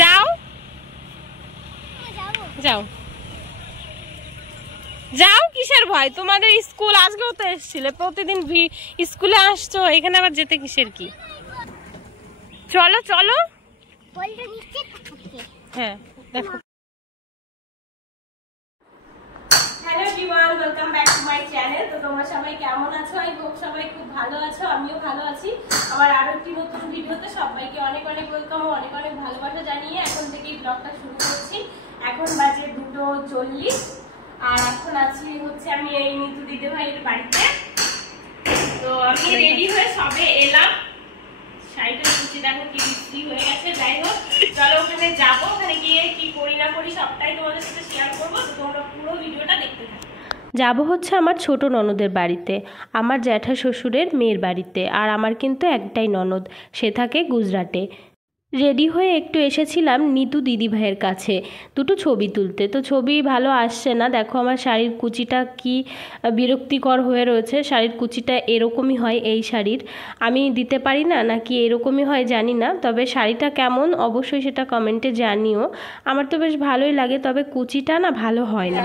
যাও যাও যাও, কিসের ভয়? তোমাদের স্কুল আজকেও তো এসেছিলে, প্রতিদিন স্কুলে আসছো, এখানে আবার যেতে কিসের কি? চলো চলো। হ্যাঁ দেখো। Hello everyone, welcome back to my channel. তো তোমরা সবাই কেমন আছো? আই হোপ সবাই খুব ভালো আছো, আমিও ভালো আছি। আমার আরো একটি নতুন ভিডিওতে সবাইকে অনেক অনেক ওয়েলকাম ও অনেক অনেক ভালোবাসা জানিয়ে এখন থেকেই ব্লগটা শুরু করছি। এখন বাজে 2:40 আর এখন আছি হচ্ছে আমি এই নিতু দিদি ভাইয়ের বাড়িতে। তো আমি রেডি হয়ে সবে এলাম, শাড়িটা কুচি দেখো কি বিক্রি হয়ে গেছে। যাই হোক চলো ওখানে যাবো, ওখানে গিয়ে কি করি না করি সবটাই তোমাদের সাথে শেয়ার করবো। তো তোমরা পুরো ভিডিওটা দেখতে থাকো। যাব হচ্ছে আমার ছোট ননদের বাড়িতে, আমার জ্যাঠা শ্বশুরের মেয়ের বাড়িতে। আর আমার কিন্তু একটাই ননদ, সে থাকে গুজরাটে। রেডি হয়ে একটু এসেছিলাম নিতু দিদিভাইয়ের কাছে দুটো ছবি তুলতে। তো ছবি ভালো আসছে না, দেখো আমার শাড়ির কুচিটা কি বিরক্তিকর হয়ে রয়েছে। শাড়ির কুচিটা এরকমই হয় এই শাড়ির, আমি দিতে পারি না নাকি এরকমই হয় জানি না। তবে শাড়িটা কেমন অবশ্যই সেটা কমেন্টে জানিও। আমার তো বেশ ভালোই লাগে, তবে কুচিটা না ভালো হয় না।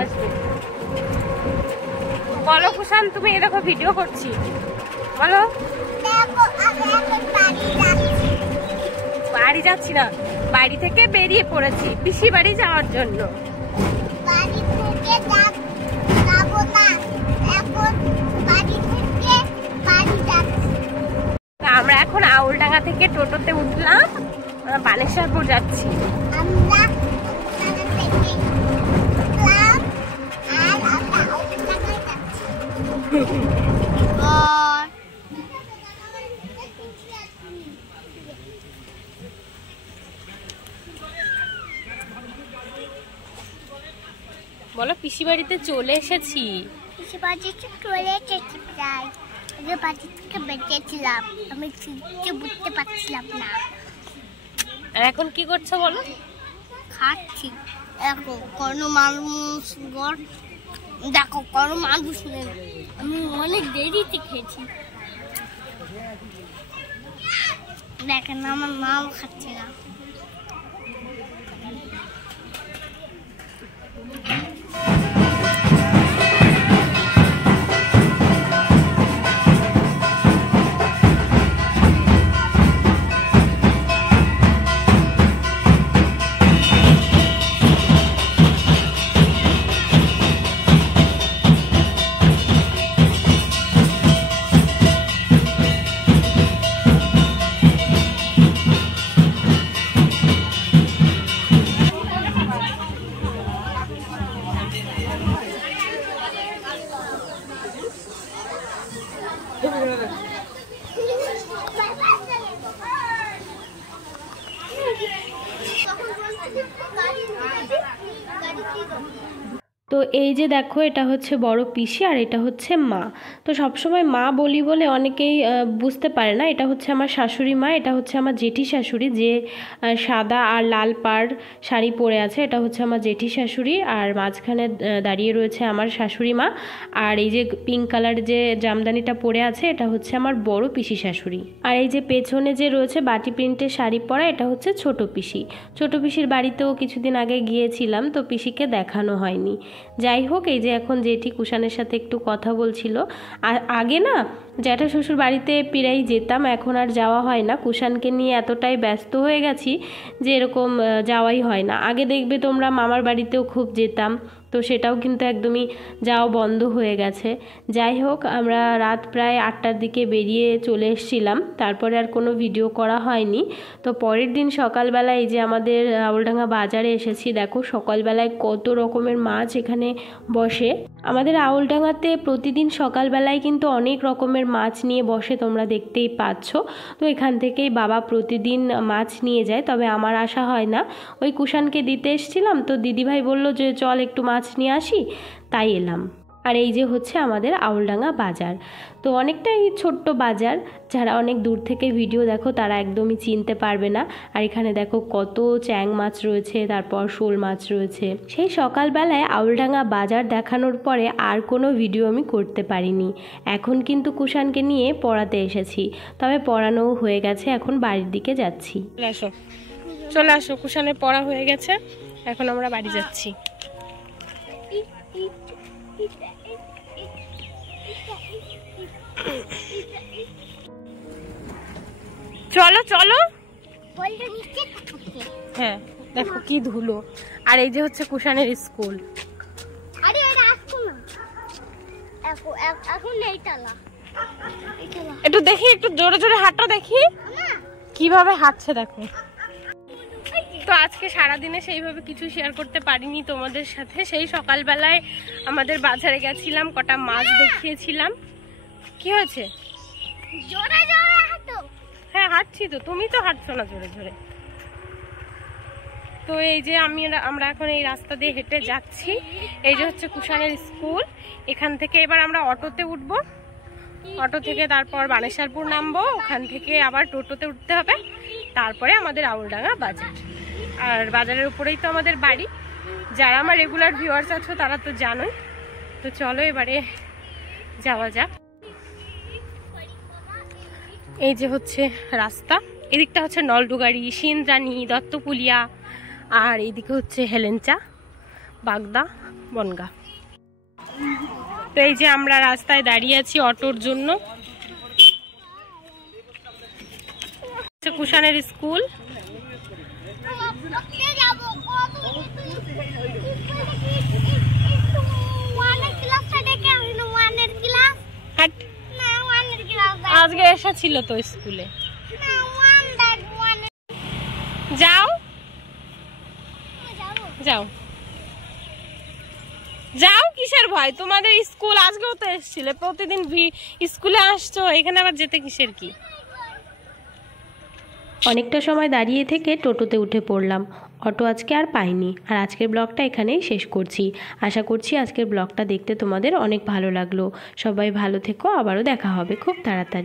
বলো কুষাণ, তুমি এই দেখো ভিডিও করছি, বলো। বাড়ি যাচ্ছি না, বাড়ি থেকে বেরিয়ে পড়েছি পিসি বাড়ি যাওয়ার জন্য। আমরা এখন আউলডাঙ্গা থেকে টোটোতে উঠলাম, বানেশ্বরপুর যাচ্ছি। বলো, পিসি বাড়িতে চলে এসেছি। পিসি বাড়িতে চলে এসেছি, প্রায় আগে বাড়ি থেকে বেরিয়েছিলাম, আমি কিছু বুঝতে পারছিলাম না। আর এখন কি করছো বলো? খাচ্ছি। দেখো কোনো মানুষ দেখো কোনো মানুষ নেই, আমি অনেক দেরিতে খেয়েছি। দেখেন আমার মাও খাচ্ছে না। তো এই যে দেখো, এটা হচ্ছে বড় পিসি আর এটা হচ্ছে মা। তো সবসময় মা বলি বলে অনেকেই বুঝতে পারে না, এটা হচ্ছে আমার শাশুড়ি মা, এটা হচ্ছে আমার জেঠি শাশুড়ি। যে সাদা আর লাল পাড় শাড়ি পরে আছে এটা হচ্ছে আমার জেঠি শাশুড়ি, আর মাঝখানে দাঁড়িয়ে রয়েছে আমার শাশুড়ি মা। আর এই যে পিঙ্ক কালার যে জামদানিটা পরে আছে এটা হচ্ছে আমার বড় পিসি শাশুড়ি। আর এই যে পেছনে যে রয়েছে বাটি প্রিন্টের শাড়ি পরা এটা হচ্ছে ছোট পিসি। ছোট পিসির বাড়িতেও কিছুদিন আগে গিয়েছিলাম, তো পিসিকে দেখানো হয়নি। যাই হোক, এই যে এখন জেঠি কুষাণের সাথে একটু কথা বলছিল। আর আগে না জ্যাঠা শ্বশুর বাড়িতে প্রায় যেতাম, এখন আর যাওয়া হয় না। কুষাণকে নিয়ে এতটাই ব্যস্ত হয়ে গেছি যে এরকম যাওয়াই হয় না। আগে দেখবে তোমরা মামার বাড়িতেও খুব যেতাম, তো সেটাও কিন্তু একদমই যাওয়া বন্ধ হয়ে গেছে। যাই হোক, আমরা রাত প্রায় 8টার দিকে বেরিয়ে চলে এসেছিলাম, তারপরে আর কোনো ভিডিও করা হয়নি। তো পরের দিন সকালবেলা এই যে আমাদের আউলডাঙ্গা বাজারে এসেছি, দেখো সকালবেলায় কত রকমের মাছ এখানে বসে। আমাদের আউলডাঙ্গাতে প্রতিদিন সকালবেলায় কিন্তু অনেক রকমের মাছ নিয়ে বসে, তোমরা দেখতেই পাচ্ছ। তো এখান থেকেই বাবা প্রতিদিন মাছ নিয়ে যায়, তবে আমার আসা হয় না। ওই কুষাণকে দিতে এসেছিলাম, তো দিদিভাই বলল যে চল একটু মাছ নিয়ে আসি, তাই এলাম। আর এই যে হচ্ছে আমাদের আউলডাঙ্গা বাজার। তো অনেকটাই ছোট্ট বাজার, যারা অনেক দূর থেকে ভিডিও দেখো তারা একদমই চিনতে পারবে না। আর এখানে দেখো কত চ্যাং মাছ রয়েছে, তারপর শোল মাছ রয়েছে। সেই সকালবেলায় আউলডাঙ্গা বাজার দেখানোর পরে আর কোনো ভিডিও আমি করতে পারিনি। এখন কিন্তু কুষাণকে নিয়ে পড়াতে এসেছি, তবে পড়ানোও হয়ে গেছে, এখন বাড়ির দিকে যাচ্ছি। চলে আসো, কুষাণের পড়া হয়ে গেছে, এখন আমরা বাড়ি যাচ্ছি। চলো চলো। হ্যাঁ দেখো কি ধুলো, আর এই যে হচ্ছে কুষাণের স্কুল। একটু দেখি, একটু জোরে জোরে হাঁটো দেখি কিভাবে হাঁটছে দেখো। তো আজকে সারাদিনে সেইভাবে কিছু শেয়ার করতে পারিনি তোমাদের সাথে। সেই সকালবেলায় আমাদের বাজারে গেছিলাম, কটা মাছ দেখিয়েছিলাম। কি হয়েছে? হ্যাঁ হাঁটছি তো, তুমি তো হাঁটছো না জোরে জোরে। তো এই যে আমরা এখন এই রাস্তা দিয়ে হেঁটে যাচ্ছি। এই যে হচ্ছে কুষাণের স্কুল। এখান থেকে এবার আমরা অটোতে উঠবো, অটো থেকে তারপর বানেশ্বরপুর নামবো, ওখান থেকে আবার টোটোতে উঠতে হবে, তারপরে আমাদের আউলডাঙ্গা বাজার। আর বাজারের উপরেই তো আমাদের বাড়ি। যারা আমার রেগুলার ভিউয়ার্স আছো তারা তো জানোই। তো চলো এবারে যাওয়া যাক। এই যে হচ্ছে রাস্তা, এদিকটা হচ্ছে নলডুগাড়ি, সিন্দ্রানী, দত্তপুলিয়া, আর এইদিকে হচ্ছে হেলেঞ্চা, বাগদা, বনগা। তো এই যে আমরা রাস্তায় দাঁড়িয়ে আছি অটোর জন্য। কুষাণের স্কুল। আজকে এসেছিল তো স্কুলে। যাও যাও যাও, কিসের ভয় তোমাদের? স্কুল আজকেও তো এসেছিলে, প্রতিদিন স্কুলে আসছো, এখানে আবার যেতে কিসের কি? অনেকটা সময় দাঁড়িয়ে থেকে টোটোতে উঠে পড়লাম। অটো আজকে আর পাইনি। আর আজকের ব্লগটা এখানেই শেষ করছি। আশা করছি আজকের ব্লগটা দেখতে তোমাদের অনেক ভালো লাগলো। সবাই ভালো থেকো, আবারও দেখা হবে খুব তাড়াতাড়ি।